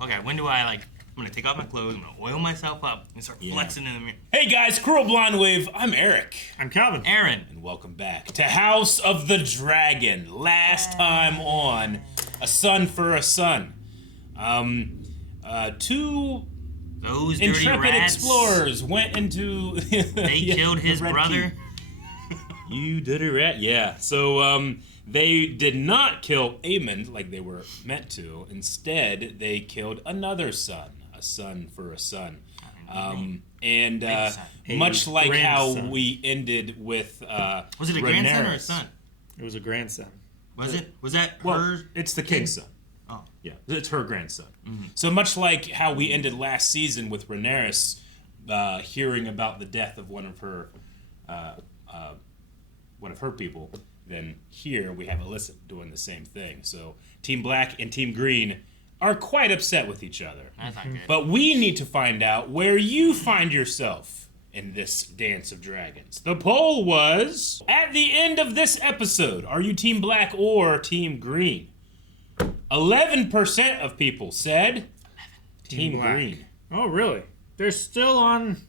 Okay, when do I, like, I'm gonna take off my clothes, I'm gonna oil myself up, and start flexing in the mirror. Hey guys, Cruel Blind Wave, I'm Erryk. I'm Calvin. Aaron. And welcome back to House of the Dragon. Last time on A Son for a Son. Two Those dirty intrepid rats. explorers went into... They killed his brother. You dirty rat. Yeah, so they did not kill Aemon like they were meant to. Instead, they killed another son. A son for a son. And much like how we ended with was it a grandson or a son? It was a grandson. Was it? Was that her? It's the king's son. Oh. Yeah, it's her grandson. Mm-hmm. So much like how we ended last season with Rhaenyra hearing about the death of one of her people, then here we have Alicent doing the same thing. So Team Black and Team Green are quite upset with each other. That's not good. But we need to find out where you find yourself in this Dance of Dragons. The poll was, at the end of this episode, are you Team Black or Team Green? 11% of people said Team Green. Oh, really? They're still on...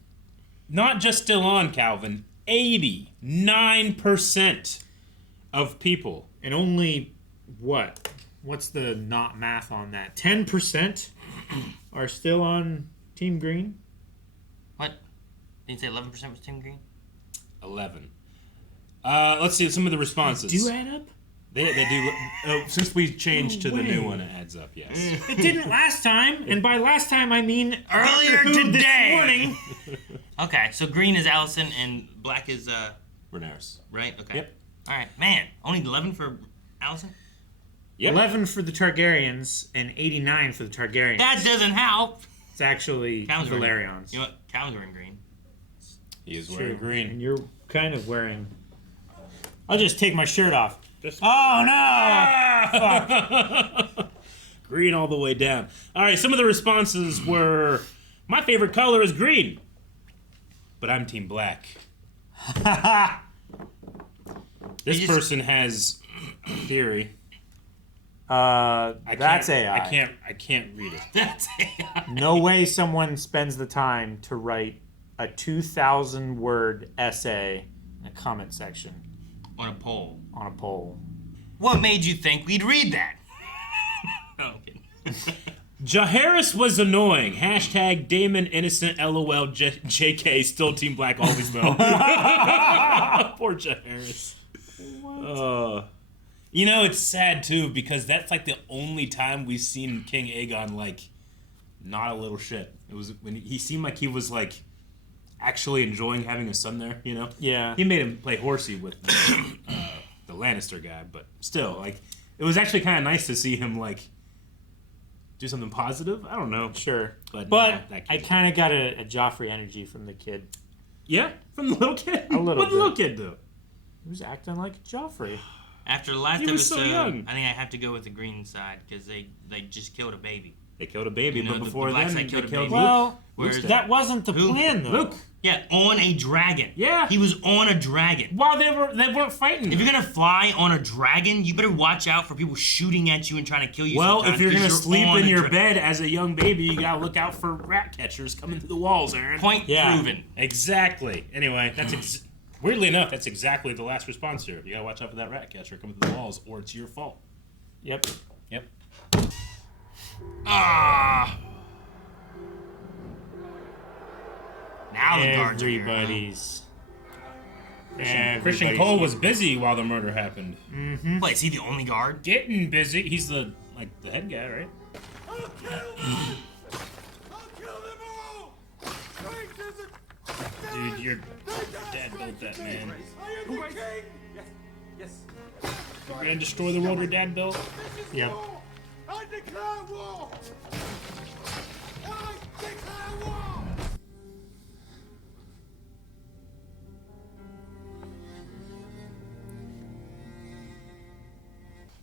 Not just still on, Calvin. 89% of people. And only, what? What's the not math on that? 10% are still on Team Green? What? Did you say 11% was Team Green? 11. Let's see some of the responses. Do add up? They do. Oh, since we changed to the new one, it adds up, yes. It didn't last time, and by last time I mean earlier today. This morning. Okay, so green is Alicent and black is Rhaenyra. right? Okay. Yep. All right, man. Only 11 for Alicent? Yep. 11 for the Targaryens and 89 for the Targaryens. That doesn't help. It's actually Valerians. You know what? Calvin's wearing green. He is wearing green. And you're kind of wearing... I'll just take my shirt off. Oh, no! Fuck. Green all the way down. All right, some of the responses were, my favorite color is green, but I'm Team Black. This person has a theory. That's AI. I can't read it. That's AI. No way someone spends the time to write a 2,000-word essay in a comment section. On a poll. On a poll. What made you think we'd read that? No, I'm kidding. Jaehaerys was annoying. Hashtag Daemon innocent LOL JK still Team Black always though. Poor Jaehaerys. You know, it's sad too because that's like the only time we've seen King Aegon like not a little shit. It was when he seemed like he was like actually enjoying having a son there, you know? Yeah. He made him play horsey with the Lannister guy, but still, like, it was actually kind of nice to see him, like, do something positive. I don't know. Sure. But I kind of got a Joffrey energy from the kid. Yeah? From the little kid? A little What did the little kid do? He was acting like Joffrey. After the last He was episode, so young. I think I have to go with the green side because they just killed a baby. They killed a baby, You know, but the before black then, side they killed a killed baby. Luke. Well, Where's that wasn't the Who? plan, though. Luke. Yeah, on a dragon. Yeah. He was on a dragon. While they weren't fighting. If you're gonna fly on a dragon, you better watch out for people shooting at you and trying to kill you. Well, sometimes, if you're 'cause gonna sleep on in a your bed as a young baby, you gotta look out for rat catchers coming through the walls, Aaron. Point proven. Exactly. Anyway, that's weirdly enough, that's exactly the last response here. You gotta watch out for that rat catcher coming through the walls, or it's your fault. Yep. Ah. Now the guards are here. Everybody's. Criston Cole was busy while the murder happened. Mm-hmm. Wait, is he the only guard? Getting busy. He's the head guy, right? I'll kill them! I'll kill them all! Dude, your dad built that, man. I am the king! Yes. You're gonna destroy the world your dad built? Yep. I declare war! I declare war!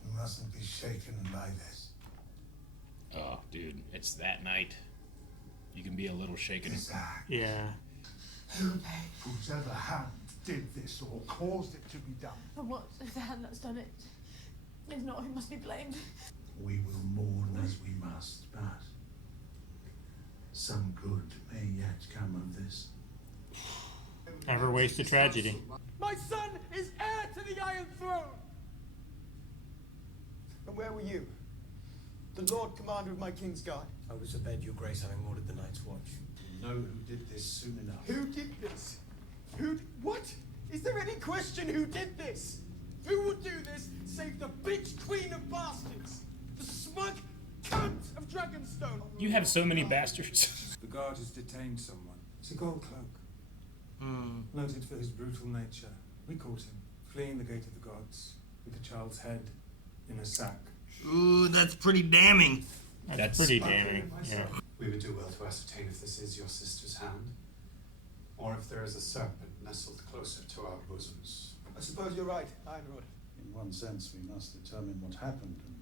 You mustn't be shaken by this. Oh, dude, it's that night. You can be a little shaken. Yeah. Whoever hand did this or caused it to be done. And what if the hand that's done it is not who must be blamed? We will mourn as we must, but Some good may yet come of this. Never waste a tragedy. My son is heir to the Iron Throne! And where were you? The Lord Commander of my King's Guard. I was abed, Your Grace, having ordered the Night's Watch. Know who did this soon enough. Who did this? What? Is there any question who did this? Who would do this save the bitch queen of bastards? The smug cunt of Dragonstone? You have so many bastards. The guard has detained someone. It's a gold cloak. Noted for his brutal nature. We caught him, fleeing the Gate of the Gods, with the child's head in a sack. Ooh, that's pretty damning. That's pretty damning. Yeah. We would do well to ascertain if this is your sister's hand, or if there is a serpent nestled closer to our bosoms. I suppose you're right, Ironrod. In one sense, we must determine what happened, and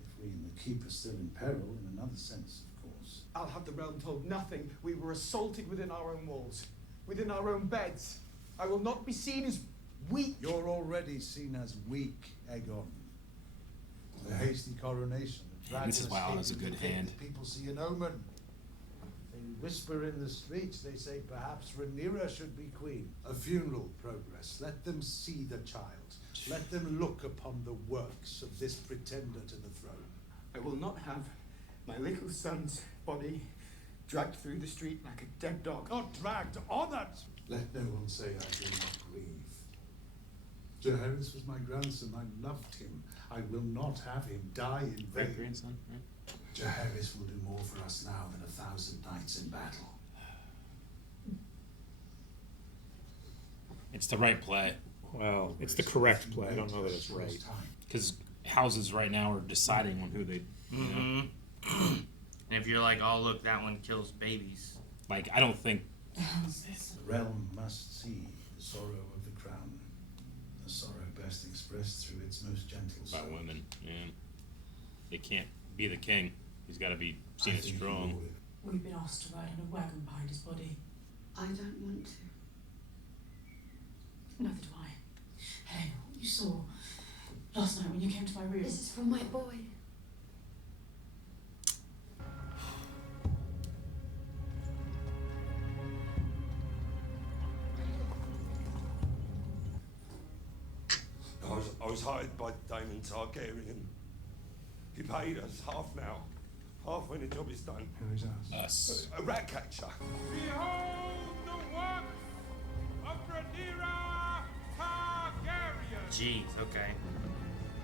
if we and the keep are still in peril, in another sense, of course. I'll have the realm told nothing. We were assaulted within our own walls, within our own beds. I will not be seen as weak. You're already seen as weak, Aegon. The hasty coronation. This is why Otto's a good hand. People see an omen. They whisper in the streets. They say perhaps Rhaenyra should be queen. A funeral progress. Let them see the child. Let them look upon the works of this pretender to the throne. I will not have my little son's body dragged through the street like a dead dog. Not dragged, honoured. Let no one say I do not grieve. Jaehaerys was my grandson. I loved him. I will not have him die in vain. Grandson, right? Jaehaerys will do more for us now than 1,000 knights in battle. It's the right play. Well, it's the correct play. I don't know that it's right. Because houses right now are deciding on who they. You know? And if you're like, oh look, that one kills babies. Like, I don't think. The realm must see the sorrow of the crown. The sorrow best expressed through its most gentle By soul. women, yeah. They can't be the king. He's got to be seen as strong. We've been asked to ride in a wagon behind his body. I don't want to. Neither do I. Helaena, what you saw last night when you came to my room. This is for my boy. I was hired by Daemon Targaryen. He paid us half now, half when the job is done. Who is us? Us. A rat catcher. Behold the works of Rhaenyra Targaryen. Jeez, okay.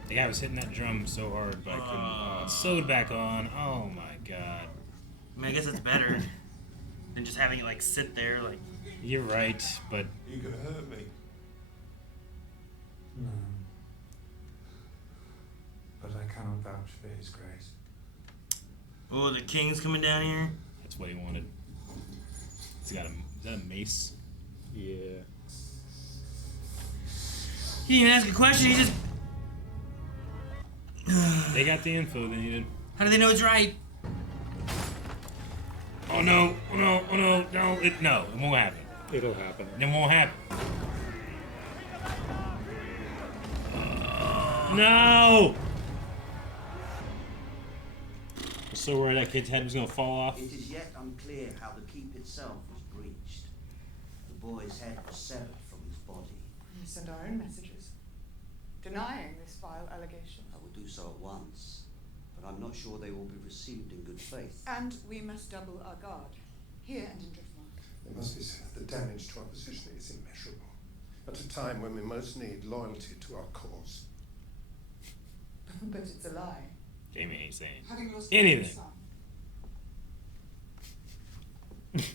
The guy was hitting that drum so hard, but I couldn't. It sewed back on. Oh my god. I mean, I guess it's better than just having it like sit there like. You're right, but You gonna hurt me? No. But I cannot vouch for his grace. Oh, the king's coming down here. that's what he wanted. He's got a. Is that a mace? Yeah. He didn't even ask a question. He just. They got the info they needed. How do they know it's right? Oh no! Oh no! Oh no! No! It won't happen. It'll happen. It won't happen. No! I was so worried that kid's head was gonna fall off. It is yet unclear how the keep itself was breached. The boy's head was severed from his body. We send our own messages, denying this vile allegation. I will do so at once, but I'm not sure they will be received in good faith. And we must double our guard, here and in Driftmark. It must be said, the damage to our position is immeasurable. At a time when we most need loyalty to our cause. But it's a lie. Jamie ain't saying Having lost anything. son.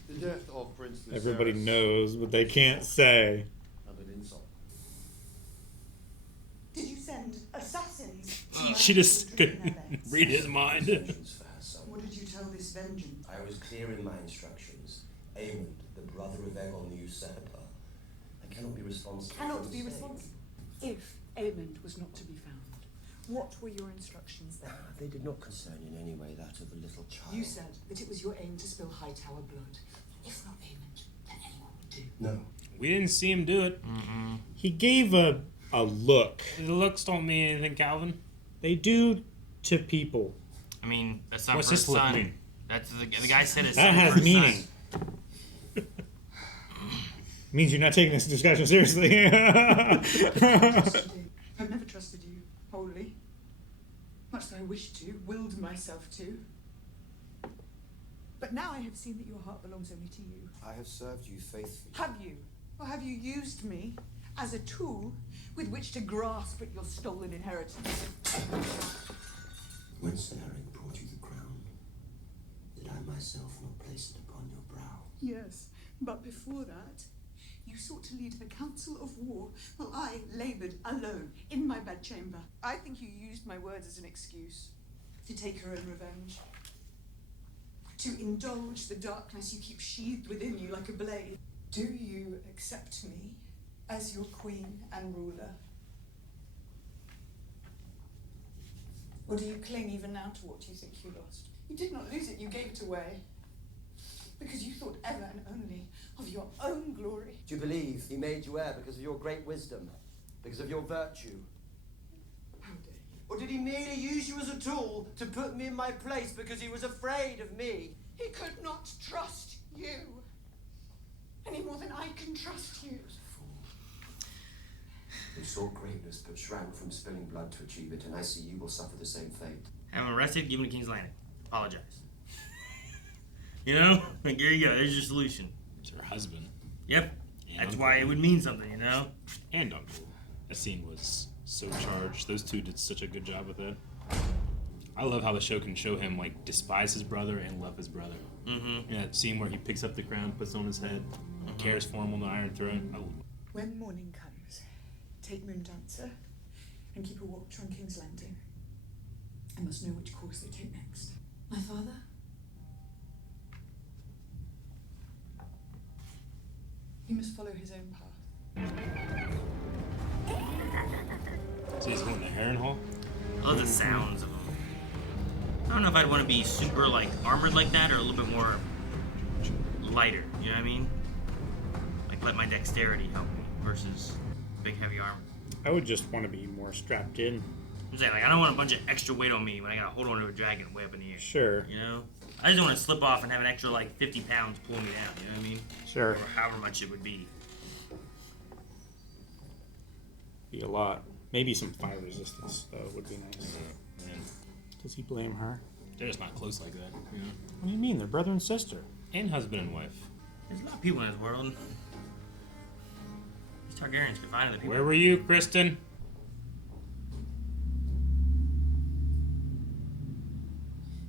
The death of Prince Viserys Everybody knows, but they can't say. and an insult. Did you send assassins? She just couldn't read his mind. Vengeance for her son. What did you tell this vengeance? I was clear in my instructions. Aemond, the brother of Aegon the Usurper. I cannot be responsible. for Cannot the be mistake. responsible. If Aemond was not to be found, what were your instructions then? They did not concern in any way that of a little child. You said that it was your aim to spill Hightower blood. If not Aemond, then anyone would do. No. We didn't see him do it. He gave a look. The looks don't mean anything, Calvin. They do to people. I mean, that's not What's for this a look son. mean? That's the guy said it's That has meaning. Means you're not taking this discussion seriously. I've never trusted you wholly. Much that I wished to, willed myself to. But now I have seen that your heart belongs only to you. I have served you faithfully. Have you? Or have you used me as a tool with which to grasp at your stolen inheritance? When Sir Erryk brought you the crown, did I myself not place it upon your brow? Yes, but before that, you sought to lead a council of war while I laboured alone in my bedchamber. I think you used my words as an excuse to take your own revenge. To indulge the darkness you keep sheathed within you like a blade. Do you accept me as your queen and ruler? Or do you cling even now to what you think you lost? You did not lose it, you gave it away. Because you thought ever and only of your own glory. Do you believe he made you heir because of your great wisdom? Because of your virtue? How dare you? Or did he merely use you as a tool to put me in my place because he was afraid of me? He could not trust you. Any more than I can trust you. You sought greatness but shrank from spilling blood to achieve it, and I see you will suffer the same fate. Have him arrested, give him to King's Landing. Apologize. You know? Like, there you go. There's your solution. It's her husband. Yep. And That's uncle. why it would mean something, you know? And uncle. That scene was so charged. Those two did such a good job with it. I love how the show can show him, like, despise his brother and love his brother. Mm-hmm. Yeah, that scene where he picks up the crown, puts it on his head, cares for him on the Iron Throne. When morning comes, take Moondancer and keep a watch on King's Landing. I must know which course they take next. My father? He must follow his own path. So he's going to Harrenhal? I love the sounds of them. I don't know if I'd want to be super, like, armored like that or a little bit more lighter, you know what I mean? Like, let my dexterity help me versus big, heavy armor. I would just want to be more strapped in. I'm saying, like, I don't want a bunch of extra weight on me when I gotta hold on to a dragon way up in the air. Sure. You know? I just don't want to slip off and have an extra, like, 50 pounds pulling me down, you know what I mean? Sure. Or however much it would be. Be a lot. Maybe some fire resistance, though, would be nice. Man. Does he blame her? They're just not close like that, you know? What do you mean? They're brother and sister. And husband and wife. There's a lot of people in this world. These Targaryens could find other people. Where were you, Criston?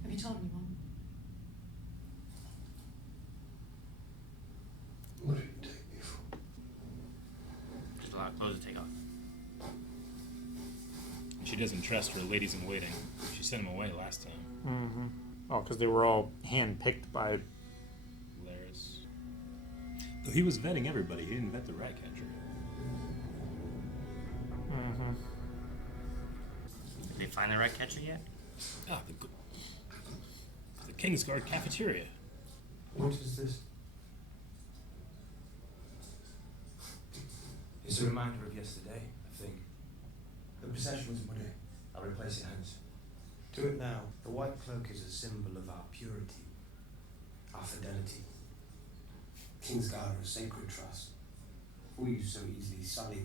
Have you told me, Mom? What did it take me for? There's a lot of clothes to take off. She doesn't trust her ladies in waiting. She sent them away last time. Mm-hmm. Oh, because they were all hand-picked by... Laris. Though he was vetting everybody, he didn't vet the rat catcher. Mm-hmm. Did they find the rat catcher yet? Ah, the Kingsguard cafeteria. What is this? It's a reminder of yesterday, I think. The procession was muddy. I'll replace it hands. Do it now. The white cloak is a symbol of our purity, our fidelity. Kingsguard are a sacred trust. We so easily sully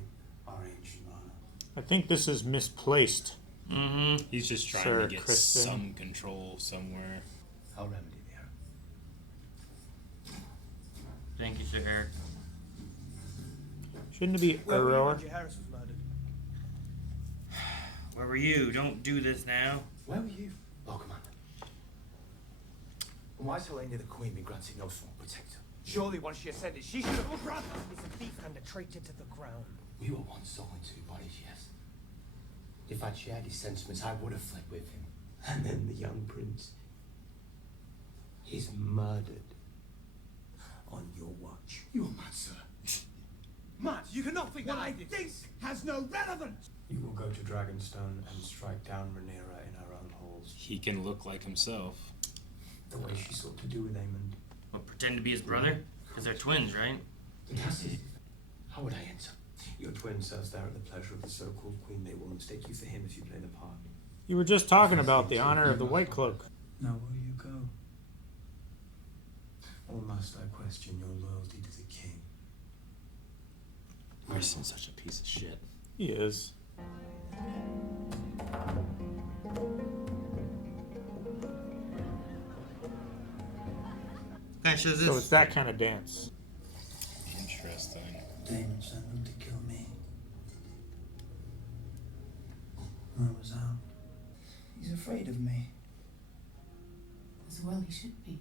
our ancient honor. I think this is misplaced. Mm-hmm. He's just trying Sir to get Criston. some control somewhere. I'll remedy the error. Thank you, Sir Erryk. Shouldn't it be Where were you Aurora? when Harris was murdered? Where were you? Don't do this now. Where were you, Lord Commander? And why has Helaena the Queen been granted no sworn protector? Surely once she ascended, she should have... Your brother is a thief and a traitor to the crown. We were once soul in two bodies, yes. If I'd shared his sentiments, I would have fled with him. And then the young prince is murdered on your watch. You're mad, sir. Mad, you cannot think that I did. This has no relevance. You will go to Dragonstone and strike down Rhaenyra in her own halls. He can look like himself. The way she sought to do with Daemon. What, pretend to be his brother? Because they're twins, right? How would I enter? Your twin says there at the pleasure of the so-called queen they will mistake you for him if you play the part. You were just talking about the honor of the White Cloak. Now will you go? Must I question your loyalty to the king? Criston's such a piece of shit. He is. Okay, so So it's that kind of dance. Interesting. Daemon sent them to kill me. I was out. He's afraid of me. As well he should be.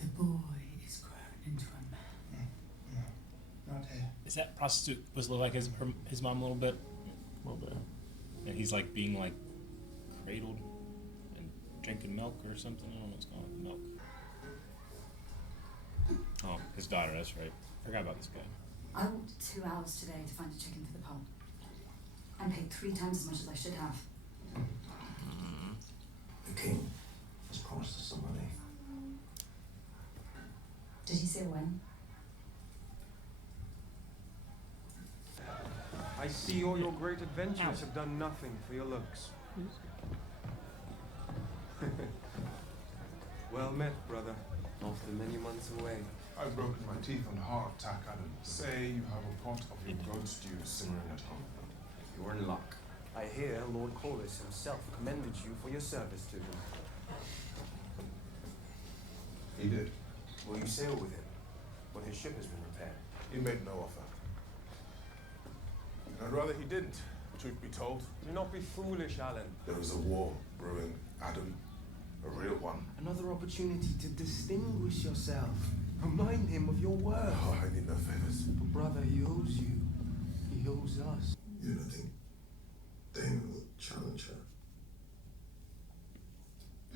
The boy is grown into a man. Not here. Is that prostitute was look like his mom a little bit? A little bit. And he's like being like cradled and drinking milk or something. I don't know what's going on with milk. Oh, his daughter, that's right. Forgot about this guy. I walked 2 hours today to find a chicken for the pub. I'm paid 3 times as much as I should have. The king has promised us some money. Did he say when? I see all your great adventures have done nothing for your looks. Well met, brother. After many months away. I've broken my teeth on a heart attack, Adam. Say you have a pot of your goat stew simmering at home. You're in luck. I hear Lord Corlys himself commended you for your service to him. He did. Will you sail with him when his ship has been repaired? He made no offer. I'd rather he didn't, truth be told. Do not be foolish, Alan. There is a war brewing, Adam. A real one. Another opportunity to distinguish yourself. Remind him of your worth. Oh, I need no favors. But brother, he owes you. He owes us. You don't think Daemon will challenge her?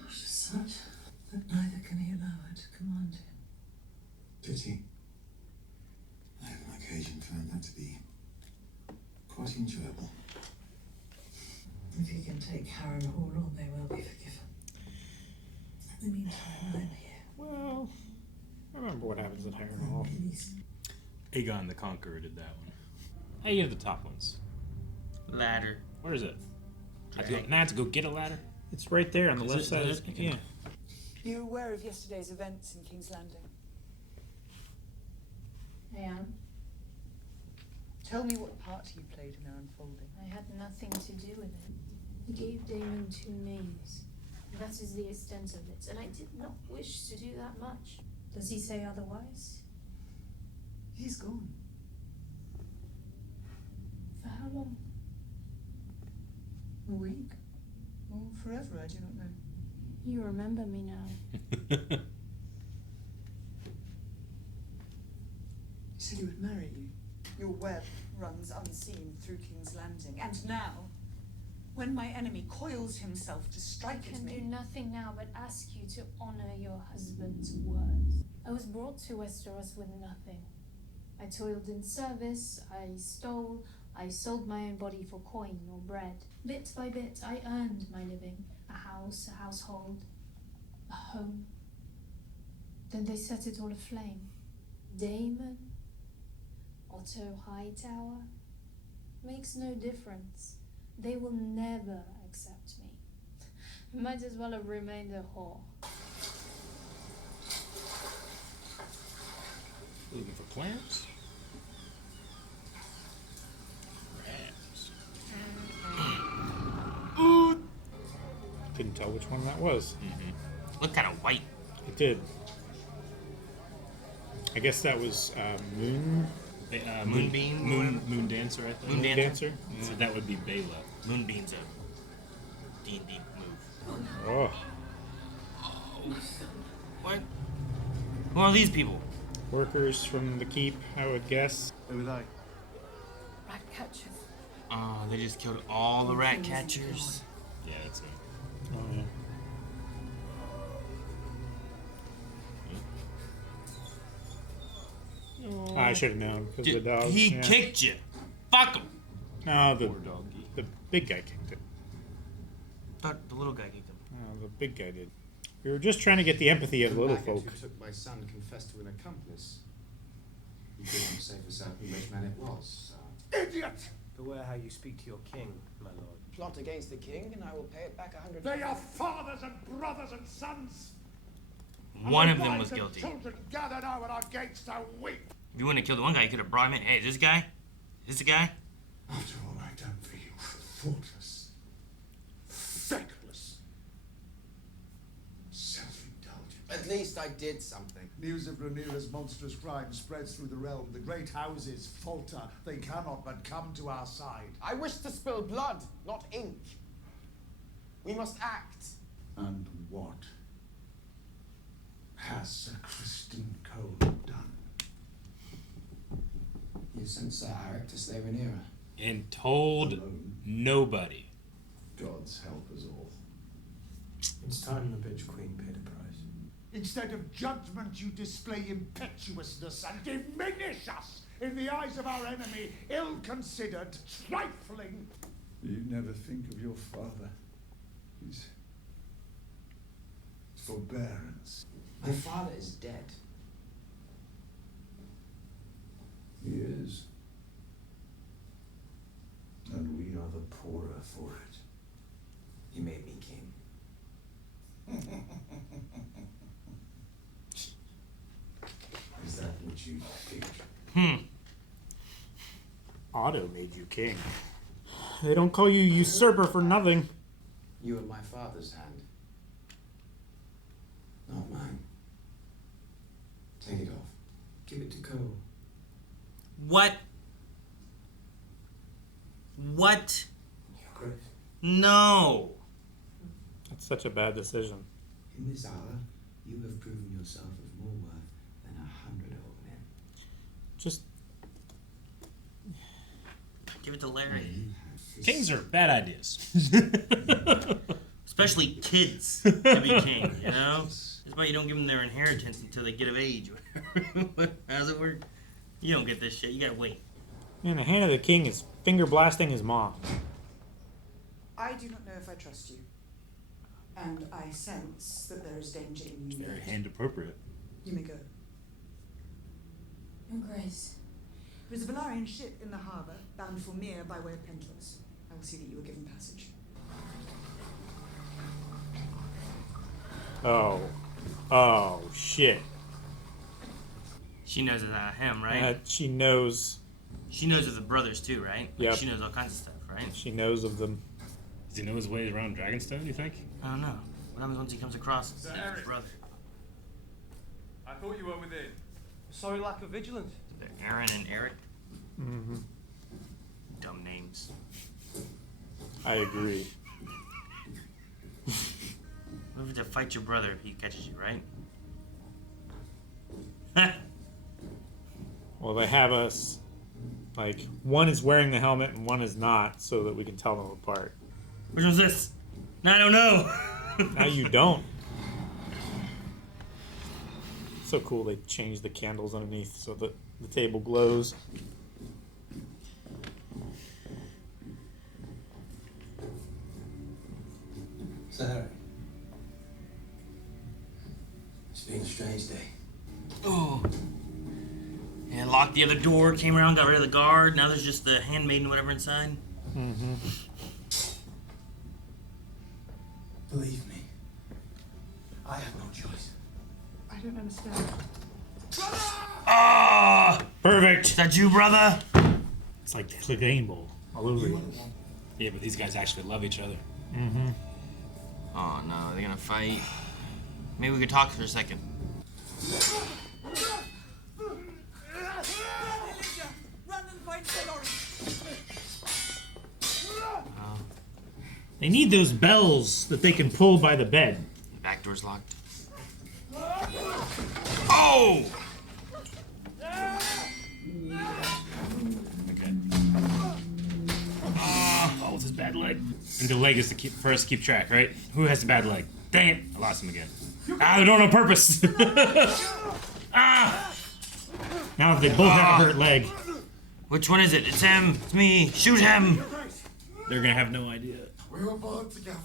She's such that neither can he allow her to command him. Pity. I have on occasion found that to be quite enjoyable. If he can take Harren Hall on, they will be forgiven. In the meantime, I'm here. Well, I remember what happens at Harren Hall. Aegon the Conqueror did that one. How do you get to the top ones? Ladder. Where is it? I have to go get a ladder? It's right there on the left side. Yeah. You aware of yesterday's events in King's Landing? I am. Tell me what part you played in their unfolding. I had nothing to do with it. He gave Daemon 2 names. That is the extent of it, and I did not wish to do that much. Does he say otherwise? He's gone. For how long? A week? Or forever, I do not know. You remember me now. He said he would marry you. Your web runs unseen through King's Landing, and now, when my enemy coils himself to strike I at can me... do nothing now but ask you to honor your husband's words. I was brought to Westeros with nothing. I toiled in service, I sold my own body for coin or bread. Bit by bit, I earned my living. A house, a household, a home. Then they set it all aflame. Daemon, Otto Hightower, makes no difference. They will never accept me. Might as well have remained a whore. Looking for plants? Rams. Couldn't tell which one that was. Looked kind of white. It did. I guess that was Moon. Moonbeam? Moon Dancer, I think. Moon Dancer? So that would be Bela. Moonbeam's a D&D move. Oh. What? Who are these people? Workers from the keep, I would guess. Who are they? Rat catchers. They just killed all the rat catchers. Yeah, that's it. Oh, yeah. I should have known because the dog. He kicked you. Fuck him. No, the Poor doggy. the big guy kicked him. Thought the little guy kicked him. No, the big guy did. We were just trying to get the empathy of the little folk. Who took my son confessed to an accomplice. You couldn't say for certain which man it was. Idiot! Beware how you speak to your king, my lord. Plot against the king, and I will pay it back 100. They are fathers and brothers and sons. One of them was guilty. Children gather now at our gates to weep. If you wouldn't have killed the one guy, you could have brought him in. Hey, this guy? Is this the guy? After all I've done for you, thoughtless, feckless, self-indulgent. At least I did something. News of Rhaenyra's monstrous crime spreads through the realm. The great houses falter. They cannot but come to our side. I wish to spill blood, not ink. We must act. And what has Sir Criston Cole done? You sent Sir Arryk to slay Rhaenyra. And told nobody. Gods help us all. It's time the bitch queen paid a price. Instead of judgment, you display impetuousness and diminish us in the eyes of our enemy, ill-considered, trifling. You never think of your father. His forbearance. My father is dead. He is. And we are the poorer for it. He made me king. Is that what you think? Otto made you king. They don't call you usurper for nothing. You are my father's hand. Not mine. Take it off. Give it to Cole. What? What? Your grace. No. That's such a bad decision. In this hour, you have proven yourself of more worth than 100 old men. Just give it to Larry. Kings are bad ideas. Especially kids to be king, you know? That's why you don't give them their inheritance until they get of age. How's it work? You don't get this shit. You gotta wait. Man, the hand of the king is finger blasting his mom. I do not know if I trust you. And I sense that there is danger in you. Very hand appropriate. You may go. Your Grace. There is a Valarian ship in the harbour, bound for Mir by way of Pentos. I will see that you are given passage. Oh, shit. She knows it's not him, right? She knows. She knows of the brothers too, right? Like, Yep. she knows all kinds of stuff, right? She knows of them. Does he know his way around Dragonstone, you think? I don't know. What happens once he comes across his Erryk. brother? I thought you were within. Sorry, lack of vigilance. They're Aaron and Erryk. Mm-hmm. Dumb names. I agree. Move it to fight your brother if he catches you, right? Well, they have us, like, one is wearing the helmet and one is not, so that we can tell them apart. Which one's this? No, I don't know. Now you don't. So cool, they changed the candles underneath so that the table glows. So, Harry, it's been a strange day. Oh. And locked the other door, came around, got rid of the guard. Now there's just the handmaiden, whatever, inside. Mm-hmm. Believe me, I have no choice. I don't understand. Ah! Perfect! Is that you, brother? It's like the Game Bowl all over you. Yeah, but these guys actually love each other. Mm-hmm. Oh, no, they're gonna fight. Maybe we could talk for a second. Run and find Oh. They need those bells that they can pull by the bed. Back door's locked. Oh! Okay. Oh, with his bad leg. And the leg is to keep for us to keep track, right? Who has the bad leg? Dang it! I lost him again. Ah, they're doing it on purpose. Ah! Now they both have a hurt leg. Which one is it? It's him. It's me. Shoot him. They're gonna have no idea. We were born together.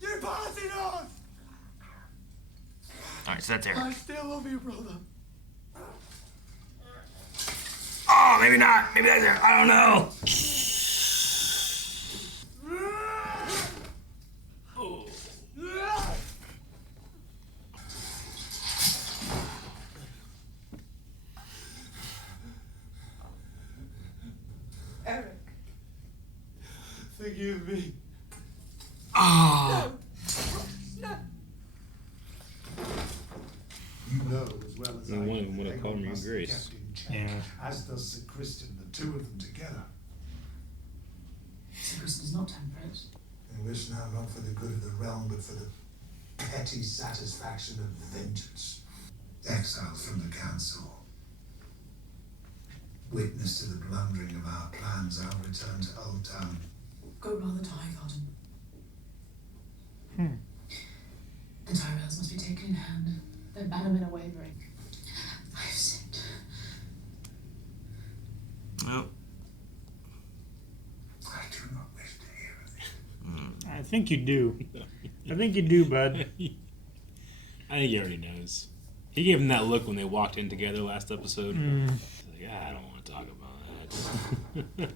You parted us! Alright, so that's Erryk. I still love you, brother. Oh, maybe not. Maybe that's Erryk. I don't know. Forgive me. Ah. No. You know as well as I One do of them would that have called Aegon me must be Grace. kept in check, Yeah. as does Sir Criston, the two of them together. Sir Criston's not temperate. They wish now not for the good of the realm, but for the petty satisfaction of vengeance. Exiled from the council. Witness to the blundering of our plans, I'll return to Old Town. Go rather to Highgarden. The Tyrells must be taken in hand. Their bannermen are wavering. I've sinned. No. I do not wish to hear of it. I think you do. I think you do, bud. I think he already knows. He gave him that look when they walked in together last episode. He's like, I don't want to talk about that.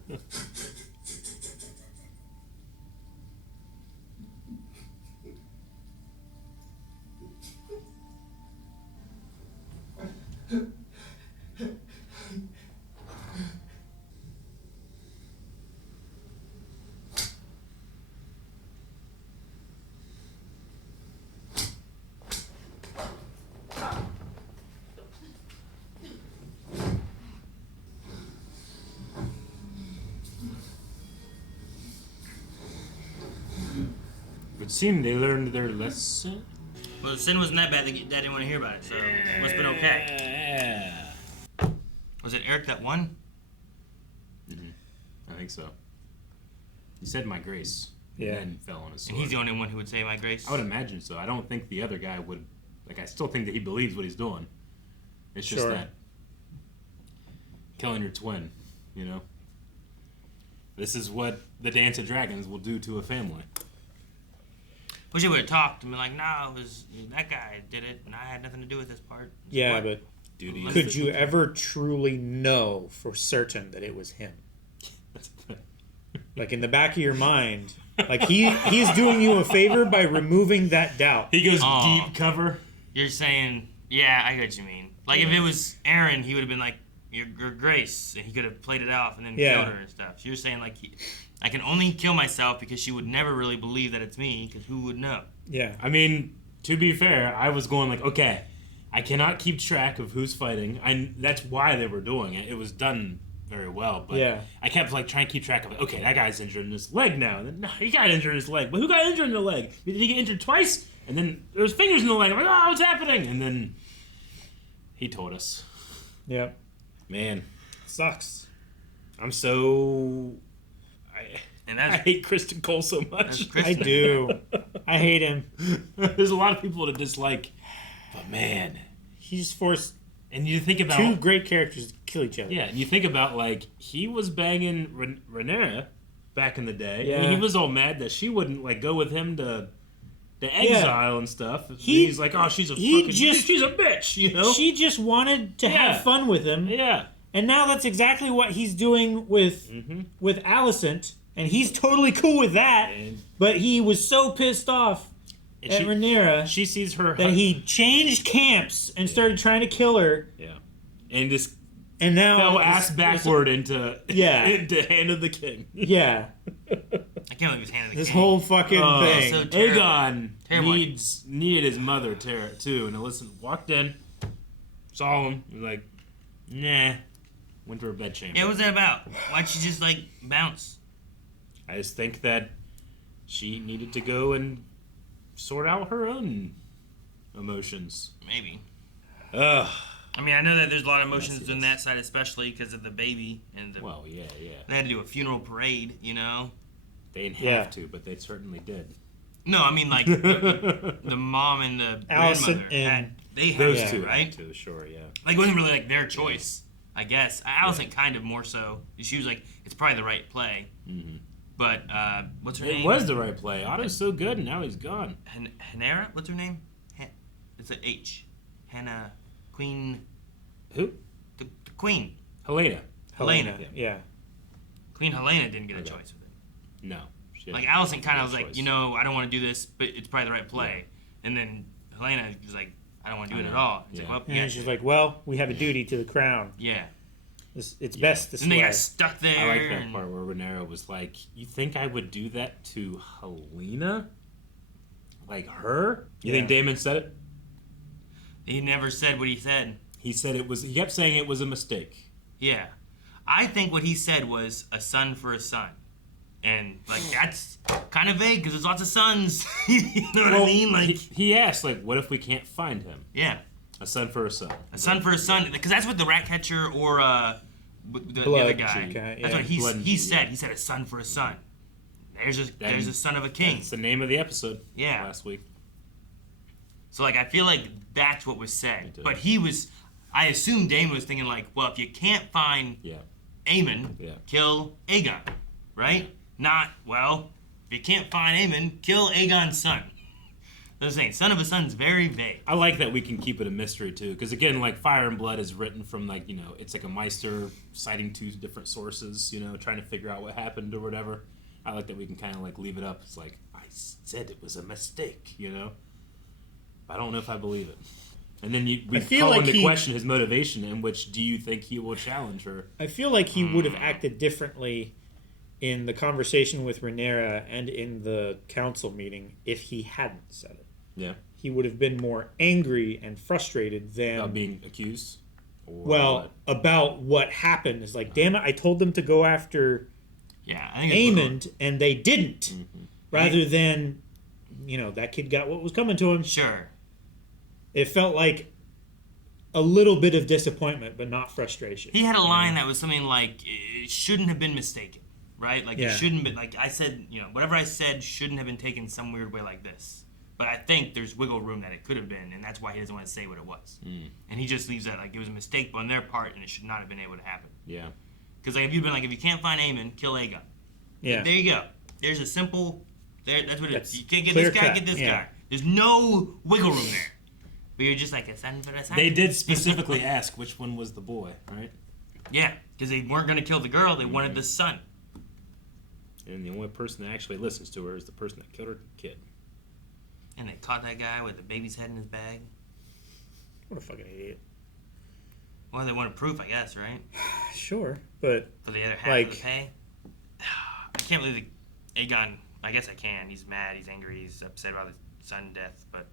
It seemed they learned their lesson. Well, the sin wasn't that bad. Dad didn't want to hear about it, so it must have been okay. Yeah. Was it Erryk that won? I think so. He said my grace. Yeah. And fell on his sword. And he's the only one who would say my grace? I would imagine so. I don't think the other guy would. Like, I still think that he believes what he's doing. It's just Sure. that killing your twin, you know? This is what the Dance of Dragons will do to a family. Wish he would have talked and been like, no, it was that guy did it, and I had nothing to do with this part. Yeah, What? but Duty could you ever truly know for certain that it was him? Like, in the back of your mind, like he's doing you a favor by removing that doubt. He goes deep cover. You're saying, yeah, I get what you mean. Like, if it was Aaron, he would have been like, your grace, and he could have played it off and then killed her and stuff. So you're saying, like, I can only kill myself because she would never really believe that it's me, because who would know? Yeah. I mean, to be fair, I was going like, okay, I cannot keep track of who's fighting. That's why they were doing it. It was done very well, but Yeah. I kept like trying to keep track of it. Okay, that guy's injured in his leg now. And then, no, he got injured in his leg. But who got injured in the leg? Did he get injured twice? And then there was fingers in the leg. I'm like, oh, what's happening? And then he told us. Yep. Man, sucks. I'm so. I hate Criston Cole so much. I do. I hate him. There's a lot of people to dislike, but man, he's forced. And you think about two great characters to kill each other. Yeah, and you think about like he was banging Rhaenyra back in the day. Yeah. And he was all mad that she wouldn't like go with him to exile and stuff. He's like, oh, she's a bitch, you know. She just wanted to have fun with him. Yeah. And now that's exactly what he's doing with Alicent, and he's totally cool with that. But he was so pissed off at Rhaenyra. She sees her that he changed camps and started trying to kill her. Yeah. And just now fell ass backward into into Hand of the King. Yeah. I can't believe he's Hand of the This King. whole fucking thing. So terrible. Aegon Terrible. needed his mother too, and Alicent walked in, saw him, was like, nah, went to her bedchamber. Yeah, what was that about? Why'd she just, like, bounce? I just think that she needed to go and sort out her own emotions. Maybe. Ugh. I mean, I know that there's a lot of emotions on that side, especially because of the baby and the. Well, yeah. They had to do a funeral parade, you know. They didn't have to, but they certainly did. No, I mean like the mom and the grandmother had those to, two, right? Too, sure, yeah. Like it wasn't really like their choice, I guess. Alicent kind of more so. She was like, it's probably the right play. Mm-hmm. But what's her It name? was the right play. Otto's so good, and now he's gone. Rhaenyra? What's her name? It's an H. Hannah. Queen. Who? The Queen. Helaena. Helaena. Yeah. Queen Helaena didn't get a choice with it. No. Like Alicent kind of was like, you know, I don't want to do this, but it's probably the right play. And then Helaena was like, I don't want to do it at all. It's like, well, And she's like, well, we have a duty to the crown. Yeah. It's best this And way. they got stuck there. I like that part where Rhaenyra was like, "You think I would do that to Helaena? Like her? You think Daemon said it? He never said what he said. He said it was. He kept saying it was a mistake. Yeah, I think what he said was a son for a son, and like that's kind of vague because there's lots of sons. You know what I mean? Like he asked, like, "What if we can't find him?" Yeah, a son for a son. A son for a son, because that's what the rat catcher or the other guy. That's what he said. He said a son for a son. There's a son of a king. That's the name of the episode. Yeah. Last week. So like I feel like that's what was said. But he was, I assume Daemon was thinking like, well, if you can't find Aemon, kill Aegon, right? Not, well, if you can't find Aemon, kill Aegon's son. I'm saying, son of a son's very vague. I like that we can keep it a mystery too, because again, like Fire and Blood is written from like, you know, it's like a Meister citing two different sources, you know, trying to figure out what happened or whatever. I like that we can kind of like leave it up. It's like, I said it was a mistake, you know. I don't know if I believe it. And then we call into question his motivation, in which do you think he will challenge her? I feel like he would have acted differently in the conversation with Rhaenyra and in the council meeting if he hadn't said it. Yeah. He would have been more angry and frustrated than... About being accused? About what happened. It's like, damn it, I told them to go after Aemon, and they didn't. Mm-hmm. Rather than, you know, that kid got what was coming to him. Sure. It felt like a little bit of disappointment, but not frustration. He had a line that was something like, it shouldn't have been mistaken, right? Like, it shouldn't be, like, I said, you know, whatever I said shouldn't have been taken some weird way like this. But I think there's wiggle room that it could have been, and that's why he doesn't want to say what it was. And he just leaves that, like, it was a mistake on their part, and it should not have been able to happen. Yeah. Because, like, if you've been like, if you can't find Aemon, kill Aegon. Yeah. There you go. There's a simple, that's what it is. You can't get this guy, get this guy. There's no wiggle room there. But you're just like a son for a son. They did specifically ask which one was the boy, right? Yeah, because they weren't going to kill the girl. They wanted the son. And the only person that actually listens to her is the person that killed her kid. And they caught that guy with the baby's head in his bag. What a fucking idiot. Well, they wanted proof, I guess, right? Sure, but... For the other half of the pay? I can't believe Aegon... I guess I can. He's mad, he's angry, he's upset about his son's death, but...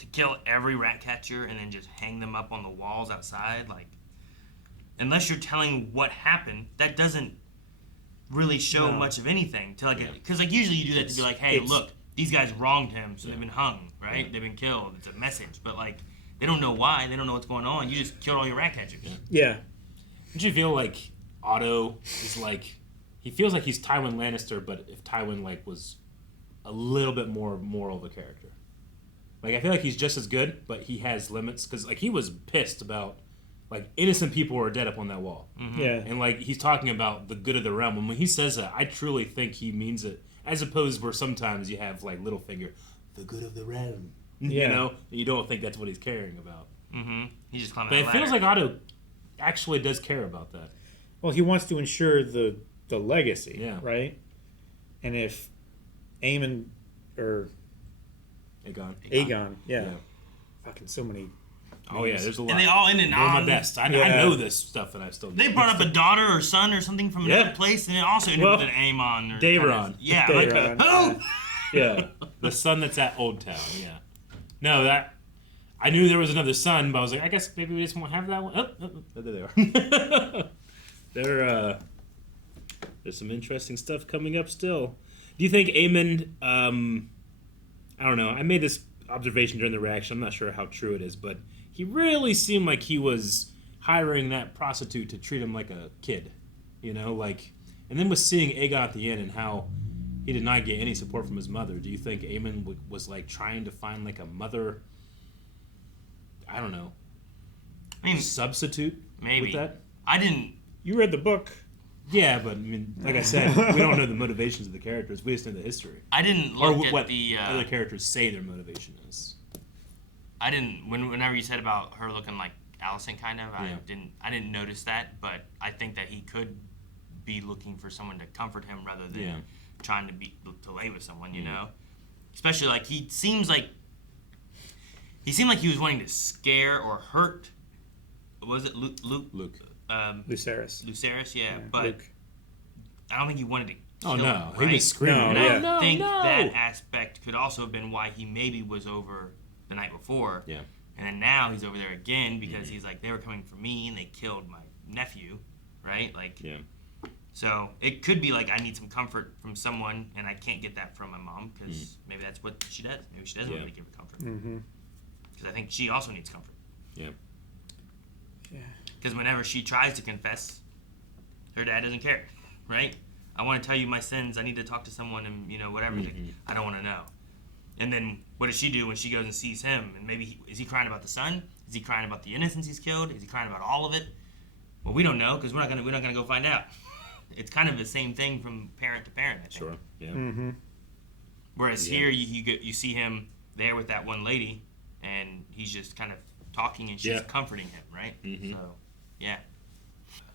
To kill every rat catcher and then just hang them up on the walls outside, like... Unless you're telling what happened, that doesn't really show much of anything. Because like usually you do that to be like, hey, look, these guys wronged him, so they've been hung, right? They've been killed. It's a message. But like, they don't know why. They don't know what's going on. You just killed all your rat catchers. Yeah. Don't you feel like Otto is like... He feels like he's Tywin Lannister, but if Tywin like was a little bit more moral of a character. Like, I feel like he's just as good, but he has limits. Because, like, he was pissed about, like, innocent people were dead up on that wall. Mm-hmm. Yeah. And, like, he's talking about the good of the realm. And when he says that, I truly think he means it. As opposed where sometimes you have, like, Littlefinger, the good of the realm. Yeah. You know? And you don't think that's what he's caring about. Mm-hmm. He's just climbing But it that feels ladder. like Otto actually does care about that. Well, he wants to ensure the legacy, right? And if Aemon or... Aegon, yeah. Fucking so many. Oh yeah, there's a lot. And they all ended Doing my on. best. I know this stuff, and I still. They brought up a daughter or son or something from another place, and it also ended with an Aemon or Daemon. Yeah, like who? Yeah, the son that's at Old Town. Yeah. No, that I knew there was another son, but I was like, I guess maybe we just won't have that one. Oh, there they are. There's some interesting stuff coming up still. Do you think Aemon? I don't know. I made this observation during the reaction. I'm not sure how true it is, but he really seemed like he was hiring that prostitute to treat him like a kid, you know, like. And then with seeing Aegon at the end and how he did not get any support from his mother, do you think Aemon was like trying to find like a mother? I don't know. I mean, substitute maybe. with that. I didn't. You read the book. Yeah, but I mean, like I said, we don't know the motivations of the characters. We just know the history. I didn't look or what at the other characters say their motivation is. I didn't. Whenever you said about her looking like Alicent, kind of, I didn't notice that. But I think that he could be looking for someone to comfort him rather than trying to lay with someone. You know, especially like he seemed like he was wanting to scare or hurt. Was it Luke? Lucerys, yeah, but Luke. I don't think he wanted to kill Oh, him, no. right? He was screaming. And No, I think no. that aspect could also have been why he maybe was over the night before. Yeah. And then now he's over there again because he's like, they were coming for me and they killed my nephew, right? Like, yeah. So it could be like I need some comfort from someone and I can't get that from my mom because maybe that's what she does. Maybe she doesn't Yeah. really give her comfort. Mm-hmm. Because I think she also needs comfort. Yeah. Yeah. Because whenever she tries to confess, her dad doesn't care, right? I want to tell you my sins. I need to talk to someone and, whatever. Like, I don't want to know. And then what does she do when she goes and sees him? And maybe is he crying about the son? Is he crying about the innocents he's killed? Is he crying about all of it? Well, we don't know because we're not gonna go find out. It's kind of the same thing from parent to parent, I think. Sure. Yeah. Mm-hmm. Whereas here you see him there with that one lady, and he's just kind of talking and she's comforting him, right? Mm-hmm. So, yeah.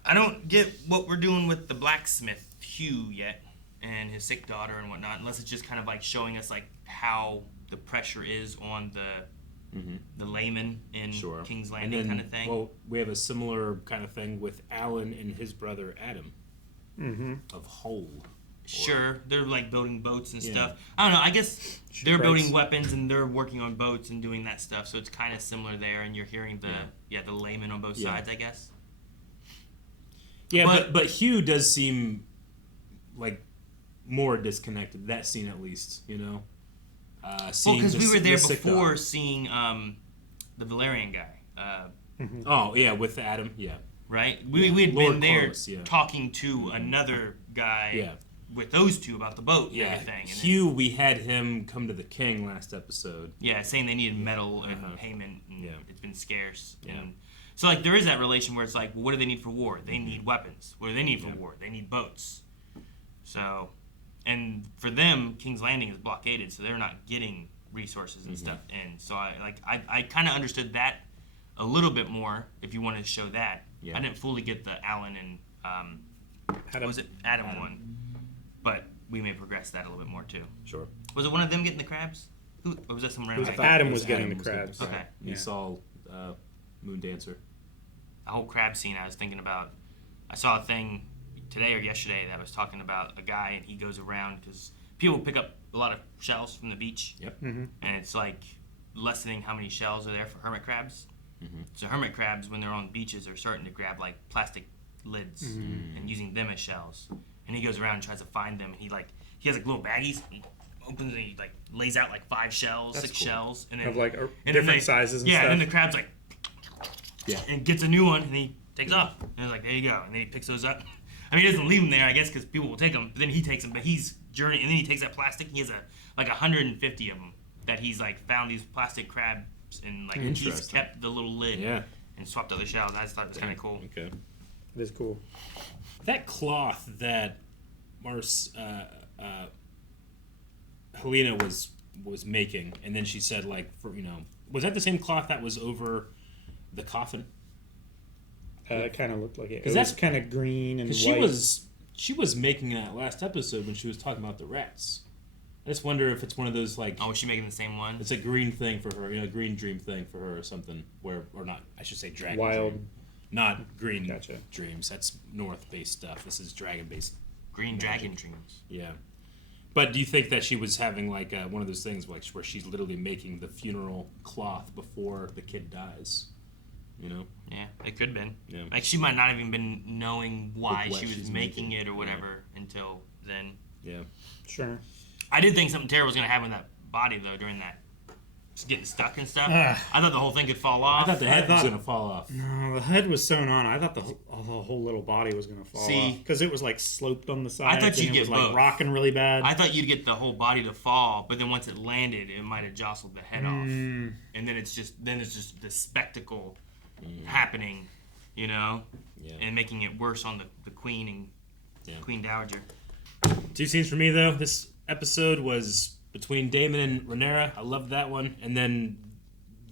I don't get what we're doing with the blacksmith Hugh yet, and his sick daughter and whatnot, unless it's just kind of like showing us like how the pressure is on the laymen in King's Landing, kind of thing. Well, we have a similar kind of thing with Alan and his brother Adam of Hull. Sure, they're like building boats and stuff. I don't know. I guess they're building weapons and they're working on boats and doing that stuff. So it's kind of similar there, and you're hearing the laymen on both sides, I guess. Yeah, but Hugh does seem like more disconnected. That scene, at least, Well, because we were there before seeing the Valerian guy. Oh yeah, with Adam, right. We had been there talking to another guy with those two about the boat and everything. And Hugh, we had him come to the king last episode. Yeah, saying they needed metal and payment, and it's been scarce. And so like there is that relation where it's like, well, what do they need for war? They need weapons. What do they need for war? They need boats. So, and for them, King's Landing is blockaded, so they're not getting resources and stuff. And so I kind of understood that a little bit more if you wanted to show that. I didn't fully get the Alan and what was it? Adam one, but we may progress that a little bit more too. Sure. Was it one of them getting the crabs? Or was that some random? Adam was getting the crabs. Okay. We saw Moon Dancer. The whole crab scene I was thinking about. I saw a thing today or yesterday that was talking about a guy, and he goes around because people pick up a lot of shells from the beach. Yep. And it's like lessening how many shells are there for hermit crabs. So hermit crabs, when they're on beaches, are starting to grab like plastic lids and using them as shells. And he goes around and tries to find them. And he has like little baggies. He opens and he like lays out like 5 shells, That's 6 cool. shells, and then Of like different sizes and stuff. and then the crab's like and gets a new one and he takes off. And it's like, there you go. And then he picks those up. I mean, he doesn't leave them there, I guess, because people will take them. But then he takes them. But he's journeying, and then he takes that plastic. He has like 150 of them that he's like found these plastic crabs, and like he's kept the little lid and swapped other shells. I just thought it was kind of cool. Okay, it is cool. That cloth that Helaena was making, and then she said like was that the same cloth that was over the coffin? It kind of looked like it. Because that's kind of green and white. She was making that last episode when she was talking about the rats. I just wonder if it's one of those like. Oh, was she making the same one? It's a green thing for her, a green dream thing for her or something. Or not. I should say dragon. Wild. Dream. Not green dreams. That's north-based stuff. This is dragon-based. Green magic. dragon dreams. Yeah. But do you think that she was having like one of those things like where she's literally making the funeral cloth before the kid dies? Yeah, it could have been. Yeah. Like she might not even been knowing why she was making it or whatever until then. Yeah. Sure. I did think something terrible was gonna happen with that body though during that. Just getting stuck and stuff. I thought the whole thing could fall off. I thought the head was gonna fall off. No, the head was sewn on. I thought the whole little body was gonna fall off because it was like sloped on the side. I thought you'd get it was like rocking really bad. I thought you'd get the whole body to fall, but then once it landed, it might have jostled the head off, and then it's just the spectacle happening, and making it worse on the queen and Queen Dowager. 2 scenes for me though. This episode was between Daemon and Rhaenyra. I loved that one, and then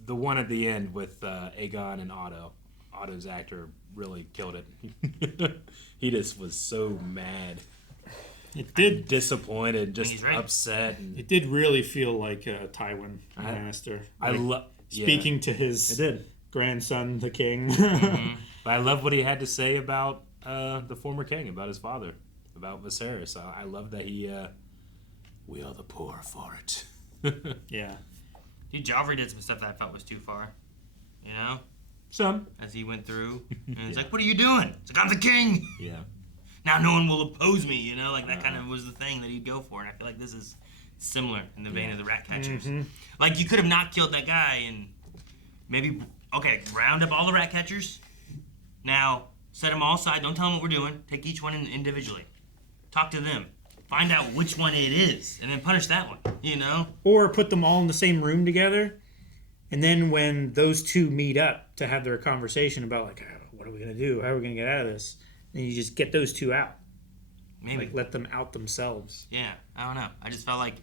the one at the end with Aegon and Otto. Otto's actor really killed it. He just was so mad. It did disappointed, just upset. And it did really feel like Tywin Lannister. Speaking to his grandson, the king. But I love what he had to say about the former king, about his father, about Viserys. I love that he, we are the poor for it. Yeah. Dude, Joffrey did some stuff that I felt was too far. You know? Some. As he went through. And he's like, what are you doing? It's like, I'm the king! Yeah. Now no one will oppose me, you know? Like, that kind of was the thing that he'd go for. And I feel like this is similar in the vein of the rat catchers. Mm-hmm. Like, you could have not killed that guy and maybe, okay, round up all the rat catchers. Now, set them all aside. Don't tell them what we're doing. Take each one individually. Talk to them. Find out which one it is. And then punish that one, you know? Or put them all in the same room together. And then when those two meet up to have their conversation about, like, what are we going to do? How are we going to get out of this? And you just get those two out. Maybe. Like, let them out themselves. Yeah, I don't know. I just felt like...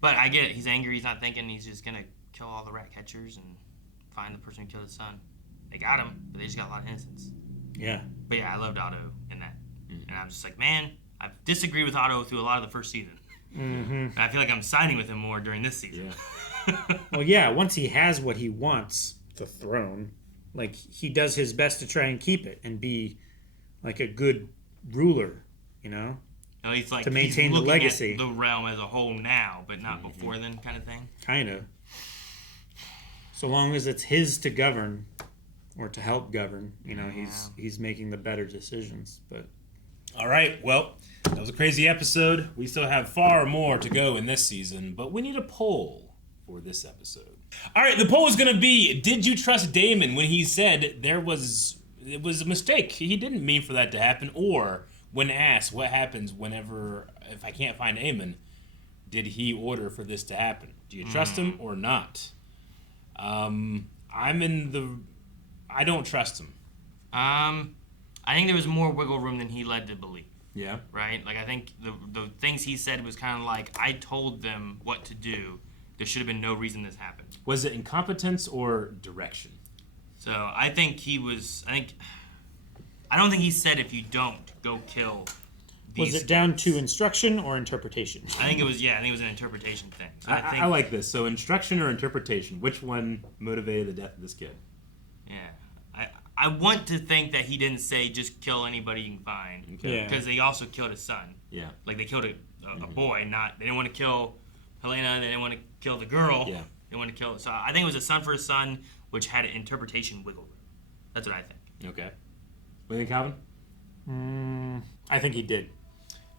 But I get it. He's angry. He's not thinking. He's just going to kill all the rat catchers and find the person who killed his son. They got him, but they just got a lot of innocence. Yeah. But yeah, I loved Otto in that. And I'm just like, man, I've disagreed with Otto through a lot of the first season. Mm-hmm. And I feel like I'm siding with him more during this season. Yeah. Well, yeah, once he has what he wants, the throne, like, he does his best to try and keep it and be, like, a good ruler, you know? No, he's like, to maintain he's the looking legacy. at the realm as a whole now, but not before then kind of thing. Kind of. So long as it's his to govern, or to help govern, you know, he's making the better decisions. But all right, well, that was a crazy episode. We still have far more to go in this season, but we need a poll for this episode. All right, the poll is going to be, did you trust Daemon when he said it was a mistake? He didn't mean for that to happen. Or when asked what happens if I can't find Daemon, did he order for this to happen? Do you trust him or not? I don't trust him. I think there was more wiggle room than he led to believe. Yeah. Right? Like, I think the things he said was kind of like, I told them what to do. There should have been no reason this happened. Was it incompetence or direction? So I think I don't think he said, if you don't, go kill these. was it down to instruction or interpretation? I think it was an interpretation thing. So I like this. So instruction or interpretation? Which one motivated the death of this kid? Yeah. I want to think that he didn't say just kill anybody you can find. Okay. Because they also killed his son. Yeah. Like, they killed a boy, they didn't want to kill Helaena, they didn't want to kill the girl. Yeah. They want to kill. So I think it was a son for a son, which had an interpretation wiggle room. That's what I think. Okay. What do you think, Calvin? I think he did.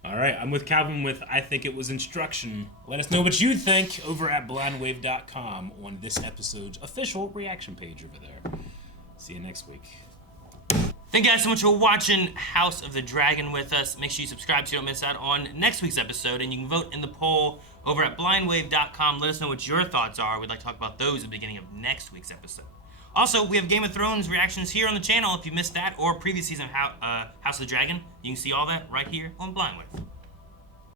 All right, I'm with Calvin with I think it was instruction. Let us know what you think over at blindwave.com on this episode's official reaction page over there. See you next week. Thank you guys so much for watching House of the Dragon with us. Make sure you subscribe so you don't miss out on next week's episode, and you can vote in the poll over at blindwave.com. Let us know what your thoughts are. We'd like to talk about those at the beginning of next week's episode. Also, we have Game of Thrones reactions here on the channel. If you missed that or previous season of House of the Dragon, you can see all that right here on Blindwave.